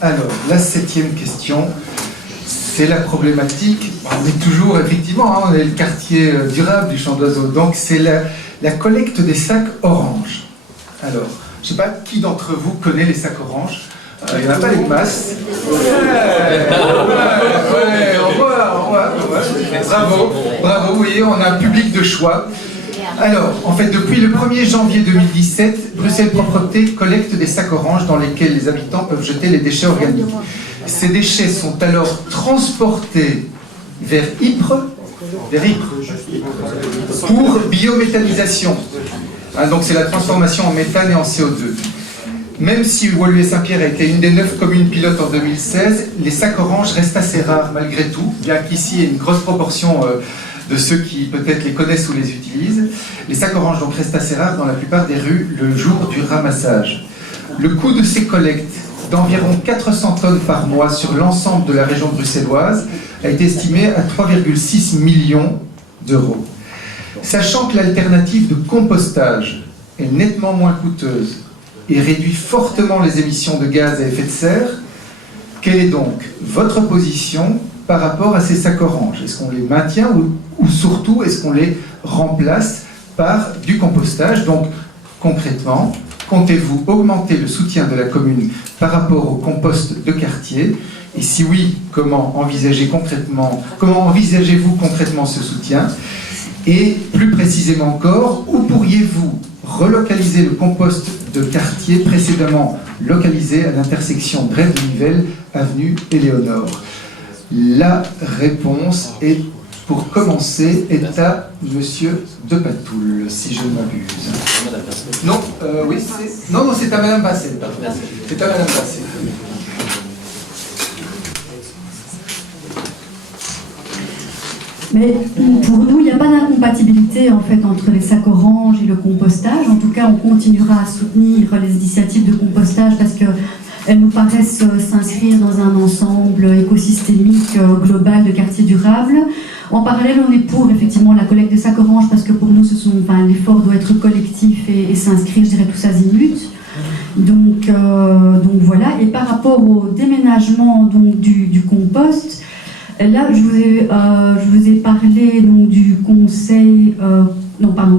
Alors, la 7e question, c'est la problématique. On est toujours, effectivement, on est le quartier durable du Champ d'Oiseau, donc c'est la collecte des sacs orange. Alors, je ne sais pas qui d'entre vous connaît les sacs orange. Il n'y en a pas les masses. On voit. Bravo, vous voyez, on a un public de choix. Alors, en fait, depuis le 1er janvier 2017, Bruxelles Propreté collecte des sacs oranges dans lesquels les habitants peuvent jeter les déchets organiques. Ces déchets sont alors transportés vers Ypres pour biométhanisation. Donc c'est la transformation en méthane et en CO2. Même si Woluwe-Saint-Pierre a été une des 9 communes pilotes en 2016, les sacs oranges restent assez rares malgré tout, bien qu'ici il y ait une grosse proportion de ceux qui peut-être les connaissent ou les utilisent. Les sacs oranges donc restent assez rares dans la plupart des rues le jour du ramassage. Le coût de ces collectes, d'environ 400 tonnes par mois sur l'ensemble de la région bruxelloise, a été estimé à 3,6 millions d'euros. Sachant que l'alternative de compostage est nettement moins coûteuse et réduit fortement les émissions de gaz à effet de serre, quelle est donc votre position par rapport à ces sacs oranges? Est-ce qu'on les maintient ou surtout est-ce qu'on les remplace par du compostage? Donc concrètement, comptez-vous augmenter le soutien de la commune par rapport au compost de quartier? Et si oui, comment envisagez-vous concrètement ce soutien? Et plus précisément encore, où pourriez-vous relocaliser le compost de quartier précédemment localisé à l'intersection Grève de Nivelles, avenue Éléonore? La réponse est, pour commencer, est à Monsieur De Patoul, si je ne m'abuse. Non, oui, c'est à Madame Basset. C'est à Madame Basset. Mais pour nous, il n'y a pas d'incompatibilité en fait entre les sacs orange et le compostage. En tout cas, on continuera à soutenir les initiatives de compostage parce qu'elles nous paraissent s'inscrire dans un ensemble écosystémique global de quartier durable. En parallèle, on est pour effectivement la collecte des sacs orange parce que pour nous, l'effort doit être collectif et s'inscrire, je dirais, tous azimuts. Donc voilà. Et par rapport au déménagement donc, du compost, là, je vous ai parlé donc, du conseil,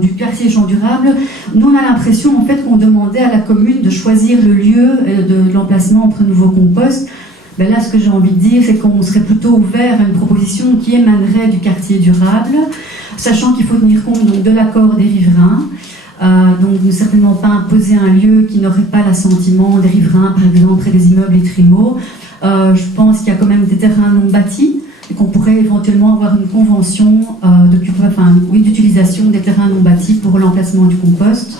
du quartier Champ Durable. Nous, on a l'impression en fait qu'on demandait à la commune de choisir le lieu de l'emplacement entre nouveaux composts. Ben là, ce que j'ai envie de dire, c'est qu'on serait plutôt ouvert à une proposition qui émanerait du quartier durable, sachant qu'il faut tenir compte donc, de l'accord des riverains. Donc, ne certainement pas imposer un lieu qui n'aurait pas l'assentiment des riverains, par exemple, près des immeubles et trimaux. Je pense qu'il y a quand même des terrains non bâtis et qu'on pourrait éventuellement avoir une convention d'utilisation des terrains non bâtis pour l'emplacement du compost.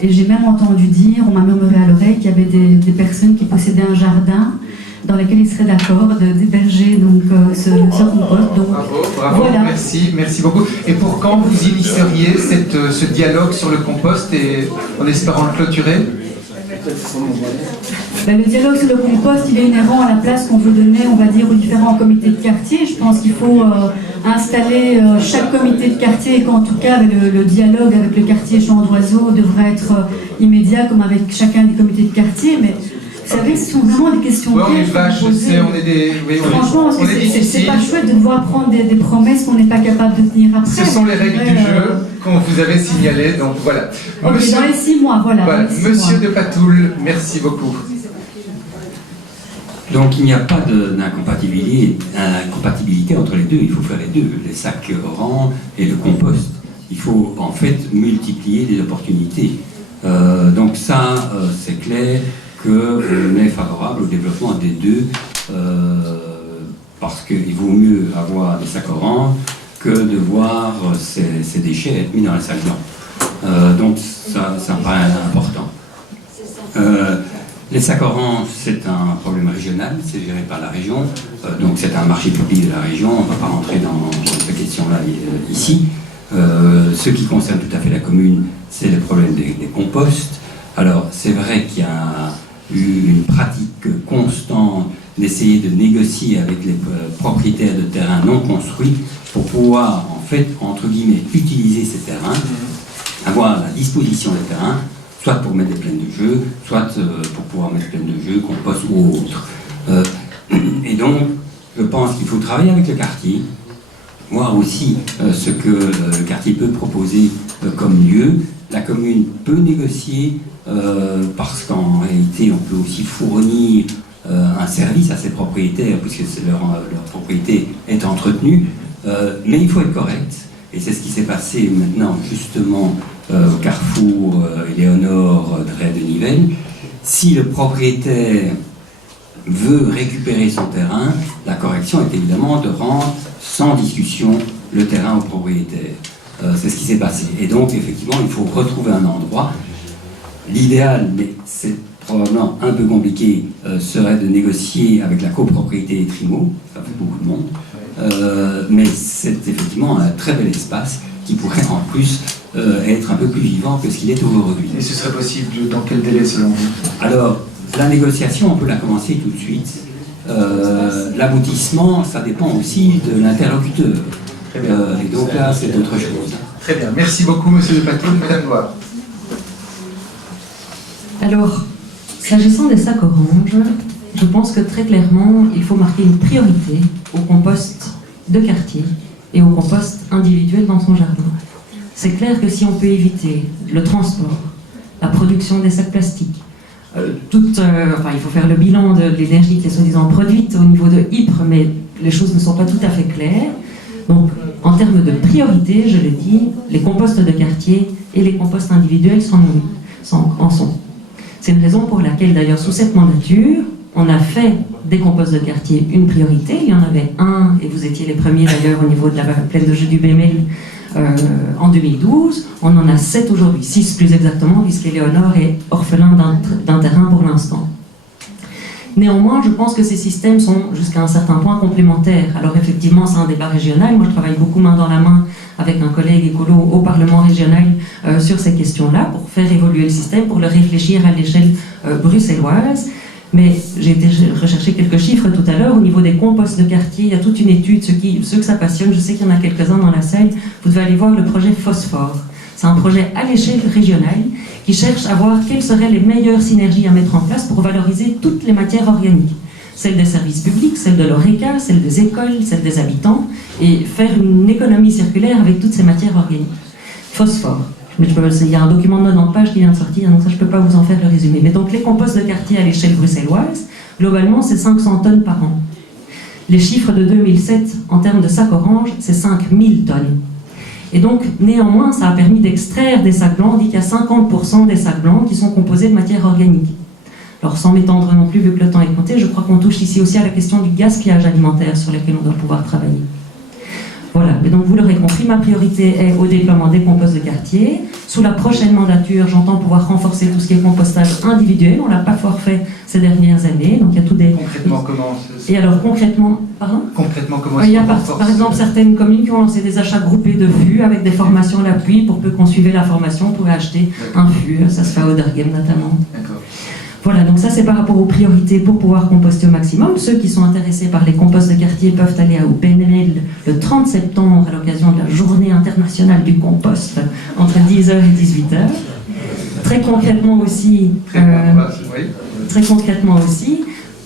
Et j'ai même entendu dire, on m'a murmuré à l'oreille qu'il y avait des personnes qui possédaient un jardin dans lequel ils seraient d'accord d'héberger ce compost. Donc, bravo, voilà. Merci beaucoup. Et pour quand vous initieriez ce dialogue sur le compost et en espérant le clôturer? Le dialogue sur le compost, il est inhérent à la place qu'on veut donner, on va dire, aux différents comités de quartier. Je pense qu'il faut installer chaque comité de quartier et qu'en tout cas, le dialogue avec le quartier Champ d'Oiseau devrait être immédiat, comme avec chacun des comités de quartier. Mais vous savez, ce sont vraiment des questions pièges. Franchement, c'est pas chouette de devoir prendre des promesses qu'on n'est pas capable de tenir après. Ce sont les règles du jeu qu'on vous avait signalées, donc voilà. Ok, dans les 6 mois, voilà. Monsieur De Patoul, merci beaucoup. Donc il n'y a pas d'incompatibilité entre les deux, il faut faire les deux, les sacs orange et le compost. Il faut en fait multiplier les opportunités. Donc ça, c'est clair qu'on est favorable au développement des deux, parce qu'il vaut mieux avoir des sacs orange que de voir ces déchets être mis dans les sacs blancs. Donc ça me paraît important. Les sacs orange, c'est un problème régional, c'est géré par la région, donc c'est un marché public de la région, on ne va pas rentrer dans cette question-là ici. Ce qui concerne tout à fait la commune, c'est le problème des composts. Alors c'est vrai qu'il y a eu une pratique constante d'essayer de négocier avec les propriétaires de terrains non construits pour pouvoir, en fait, entre guillemets, utiliser ces terrains, avoir la disposition des terrains, soit pour mettre des plaines de jeu, soit pour pouvoir mettre plaines de jeu, compost ou autre. Et donc, je pense qu'il faut travailler avec le quartier, voir aussi ce que le quartier peut proposer comme lieu. La commune peut négocier parce qu'en réalité, on peut aussi fournir un service à ses propriétaires, puisque leur propriété est entretenue, mais il faut être correct. Et c'est ce qui s'est passé maintenant, justement, au carrefour Éléonore de Nivelles. Si le propriétaire veut récupérer son terrain, la correction est évidemment de rendre sans discussion le terrain au propriétaire. C'est ce qui s'est passé. Et donc, effectivement, il faut retrouver un endroit. L'idéal, mais c'est probablement un peu compliqué, serait de négocier avec la copropriété et Trimo, ça fait beaucoup de monde, mais c'est effectivement un très bel espace qui pourrait en plus être un peu plus vivant que ce qu'il est aujourd'hui. Et ce serait possible dans quel délai selon vous? Alors, la négociation, on peut la commencer tout de suite. L'aboutissement, ça dépend aussi de l'interlocuteur. Et donc là, c'est autre chose. Très bien. Merci beaucoup, monsieur de Patoul. Madame Loire. Alors, s'agissant des sacs oranges, je pense que très clairement, il faut marquer une priorité au compost de quartier et au compost individuel dans son jardin. C'est clair que si on peut éviter le transport, la production des sacs plastiques, il faut faire le bilan de l'énergie qui est soi-disant produite au niveau de Ypres, mais les choses ne sont pas tout à fait claires. Donc, en termes de priorité, je le dis, les composts de quartier et les composts individuels en sont. C'est une raison pour laquelle, d'ailleurs, sous cette mandature, on a fait des composts de quartier une priorité. Il y en avait un, et vous étiez les premiers d'ailleurs au niveau de la plaine de jeu du Bémel en 2012. On en a 7 aujourd'hui, 6 plus exactement, puisqu'Éléonore est orphelin d'un terrain pour l'instant. Néanmoins, je pense que ces systèmes sont jusqu'à un certain point complémentaires. Alors effectivement, c'est un débat régional. Moi, je travaille beaucoup main dans la main avec un collègue écolo au Parlement régional sur ces questions-là pour faire évoluer le système, pour le réfléchir à l'échelle bruxelloise. Mais j'ai été rechercher quelques chiffres tout à l'heure. Au niveau des composts de quartier, il y a toute une étude. Ceux que ça passionne, je sais qu'il y en a quelques-uns dans la salle, vous devez aller voir le projet Phosphore. C'est un projet à l'échelle régionale qui cherche à voir quelles seraient les meilleures synergies à mettre en place pour valoriser toutes les matières organiques. Celles des services publics, celles de l'ORECA, celles des écoles, celles des habitants, et faire une économie circulaire avec toutes ces matières organiques. Phosphore. Mais il y a un document de 90 pages qui vient de sortir, donc ça je ne peux pas vous en faire le résumé. Mais donc les composts de quartier à l'échelle bruxelloise, globalement c'est 500 tonnes par an. Les chiffres de 2007 en termes de sacs orange, c'est 5000 tonnes. Et donc, néanmoins, ça a permis d'extraire des sacs blancs. On dit qu'il y a 50% des sacs blancs qui sont composés de matière organique. Alors, sans m'étendre non plus, vu que le temps est compté, je crois qu'on touche ici aussi à la question du gaspillage alimentaire sur lequel on doit pouvoir travailler. Voilà, et donc vous l'aurez compris, ma priorité est au déploiement des composts de quartier. Sous la prochaine mandature, j'entends pouvoir renforcer tout ce qui est compostage individuel. On ne l'a pas fort fait ces dernières années, donc il y a tout des... Concrètement, comment? Et alors, concrètement... Pardon? Concrètement, comment il y a par exemple certaines communes qui ont lancé des achats groupés de fûts avec des formations à l'appui. Pour peu qu'on suivait la formation, on pouvait acheter un fût. Ça se fait à Oderghem notamment. D'accord. Voilà, donc ça c'est par rapport aux priorités pour pouvoir composter au maximum. Ceux qui sont intéressés par les composts de quartier peuvent aller à OpenML le 30 septembre à l'occasion de la journée internationale du compost entre 10h et 18h. Très concrètement aussi,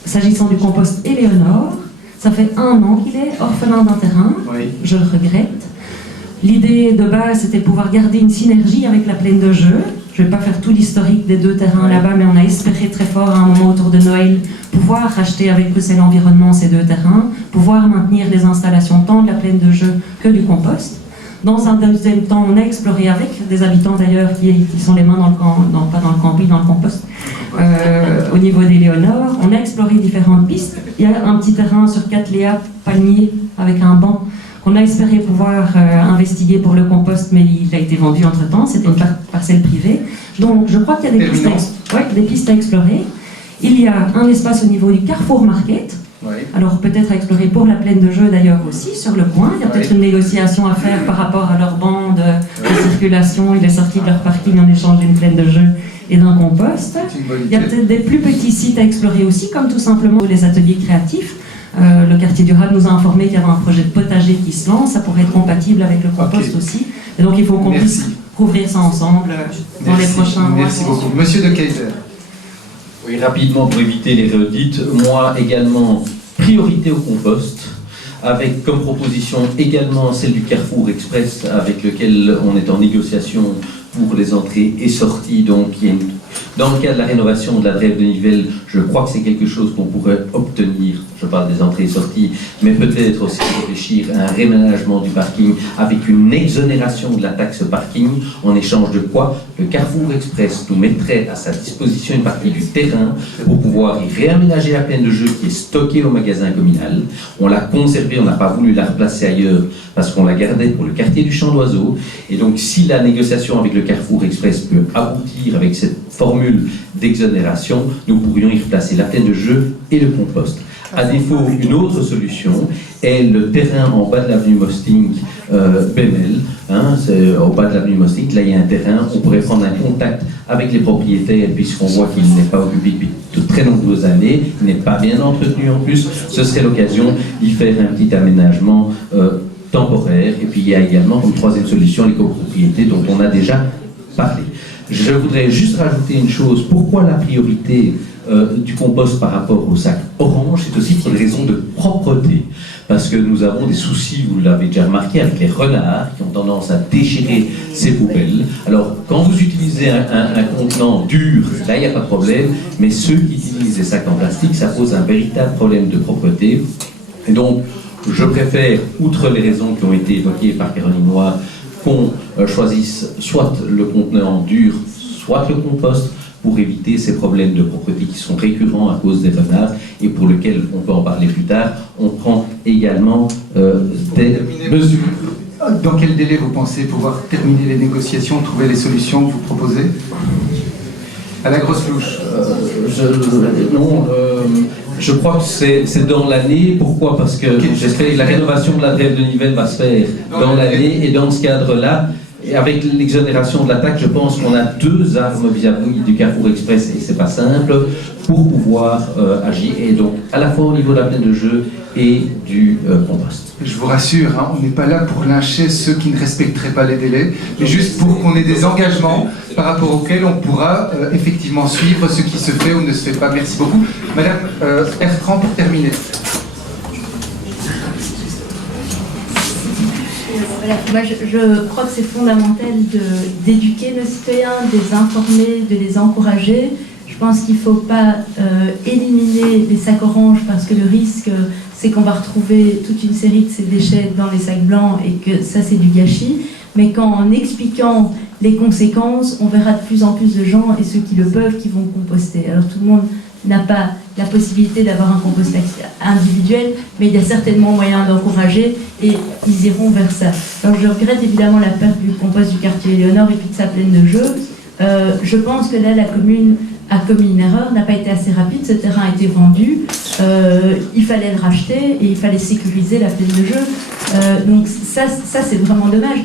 s'agissant du compost Éléonore, ça fait 1 an qu'il est orphelin d'un terrain, je le regrette. L'idée de base c'était de pouvoir garder une synergie avec la plaine de jeu. Je ne vais pas faire tout l'historique des 2 terrains là-bas, mais on a espéré très fort à un moment autour de Noël pouvoir racheter avec Bruxelles Environnement ces 2 terrains, pouvoir maintenir des installations tant de la plaine de jeu que du compost. Dans un deuxième temps, on a exploré avec des habitants d'ailleurs qui sont les mains dans le pas dans le camping, dans le compost, au niveau d'Éléonore. On a exploré différentes pistes. Il y a un petit terrain sur 4 léas palmiers avec un banc qu'on a espéré pouvoir investiguer pour le compost, mais il a été vendu entre-temps. C'était une parcelle privée. Donc je crois qu'il y a des pistes à explorer. Il y a un espace au niveau du Carrefour Market. Alors peut-être à explorer pour la plaine de jeu d'ailleurs aussi, sur le coin. Il y a peut-être une négociation à faire par rapport à leur bande de circulation et les sorties de leur parking en échange d'une plaine de jeu et d'un compost. Il y a peut-être des plus petits sites à explorer aussi, comme tout simplement les ateliers créatifs. Le quartier du Rad nous a informé qu'il y avait un projet de potager qui se lance. Ça pourrait être compatible avec le compost aussi. Et donc il faut qu'on puisse couvrir ça ensemble dans les prochains mois. Merci beaucoup. Monsieur de Keyser. Oui, rapidement, pour éviter les redites, moi également, priorité au compost, avec comme proposition également celle du Carrefour Express, avec lequel on est en négociation pour les entrées et sorties. Donc, dans le cas de la rénovation de la Drève de Nivelles, je crois que c'est quelque chose qu'on pourrait obtenir. Je parle des entrées et sorties, mais peut-être aussi réfléchir à un réménagement du parking avec une exonération de la taxe parking, en échange de quoi le Carrefour Express nous mettrait à sa disposition une partie du terrain pour pouvoir y réaménager la plaine de jeu qui est stockée au magasin communal. On l'a conservée, on n'a pas voulu la replacer ailleurs parce qu'on la gardait pour le quartier du Champ d'Oiseau. Et donc, si la négociation avec le Carrefour Express peut aboutir avec cette formule d'exonération, nous pourrions y replacer la plaine de jeu et le compost. À défaut, une autre solution est le terrain en bas de l'avenue Mosting, Bemel, c'est au bas de l'avenue Mosting. Là, il y a un terrain, on pourrait prendre un contact avec les propriétaires, puisqu'on voit qu'il n'est pas occupé depuis de très nombreuses années, il n'est pas bien entretenu en plus. Ce serait l'occasion d'y faire un petit aménagement temporaire. Et puis, il y a également comme troisième solution les copropriétés dont on a déjà parlé. Je voudrais juste rajouter une chose. Pourquoi la priorité du compost par rapport au sac orange? C'est aussi pour des raisons de propreté. Parce que nous avons des soucis, vous l'avez déjà remarqué, avec les renards qui ont tendance à déchirer ces poubelles. Alors, quand vous utilisez un contenant dur, là, il n'y a pas de problème. Mais ceux qui utilisent des sacs en plastique, ça pose un véritable problème de propreté. Et donc, je préfère, outre les raisons qui ont été évoquées par Caroline Noir, qu'on choisisse soit le contenant dur, soit le compost, pour éviter ces problèmes de propreté qui sont récurrents à cause des renards et pour lesquels, on peut en parler plus tard, on prend également des mesures. Dans quel délai vous pensez pouvoir terminer les négociations, trouver les solutions que vous proposez? À la grosse louche. Je crois que c'est dans l'année. Pourquoi? Parce que j'espère que la rénovation de la Drève de Nivelles va se faire dans l'année, et dans ce cadre-là, et avec l'exonération de la taxe, je pense qu'on a deux armes vis-à-vis du Carrefour Express, et c'est pas simple, pour pouvoir agir, et donc à la fois au niveau de la plaine de jeu et du compost. Je vous rassure, on n'est pas là pour lyncher ceux qui ne respecteraient pas les délais, mais juste pour qu'on ait des engagements par rapport auxquels on pourra effectivement suivre ce qui se fait ou ne se fait pas. Merci beaucoup. Madame Bertrand, pour terminer. Voilà, moi je crois que c'est fondamental d'éduquer nos citoyens, de les informer, de les encourager. Je pense qu'il ne faut pas éliminer les sacs oranges parce que le risque c'est qu'on va retrouver toute une série de ces déchets dans les sacs blancs et que ça c'est du gâchis. Mais qu'en expliquant les conséquences, on verra de plus en plus de gens, et ceux qui le peuvent, qui vont composter. Alors tout le monde n'a pas la possibilité d'avoir un compost individuel, mais il y a certainement moyen d'encourager et ils iront vers ça. Alors je regrette évidemment la perte du compost du quartier Éléonore et puis de sa plaine de jeu. Je pense que là la commune a commis une erreur, n'a pas été assez rapide, ce terrain a été vendu, il fallait le racheter et il fallait sécuriser la plaine de jeu. Donc ça c'est vraiment dommage.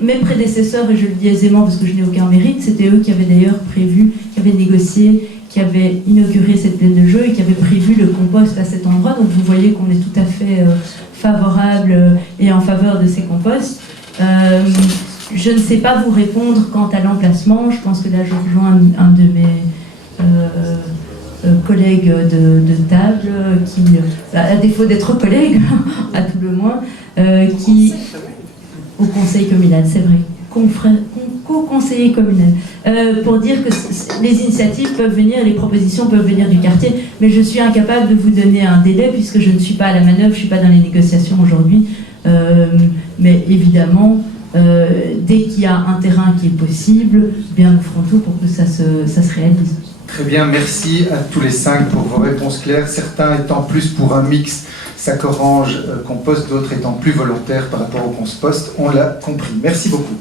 Mes prédécesseurs, et je le dis aisément parce que je n'ai aucun mérite, c'était eux qui avaient d'ailleurs prévu, qui avaient négocié, qui avaient inauguré cette plaine de jeu et qui avaient prévu le compost à cet endroit. Donc vous voyez qu'on est tout à fait favorable et en faveur de ces composts. Je ne sais pas vous répondre quant à l'emplacement. Je pense que là je rejoins un de mes collègues de table qui, à défaut d'être collègue, à tout le moins, qui au conseil communal, c'est vrai, co-conseiller communal, pour dire que les initiatives peuvent venir, les propositions peuvent venir du quartier, mais je suis incapable de vous donner un délai puisque je ne suis pas à la manœuvre, je ne suis pas dans les négociations aujourd'hui, mais évidemment, dès qu'il y a un terrain qui est possible, bien nous ferons tout pour que ça se réalise. Très bien, merci à tous les cinq pour vos réponses claires, certains étant plus pour un mix sac orange compost, d'autres étant plus volontaires par rapport au compost, on l'a compris. Merci beaucoup.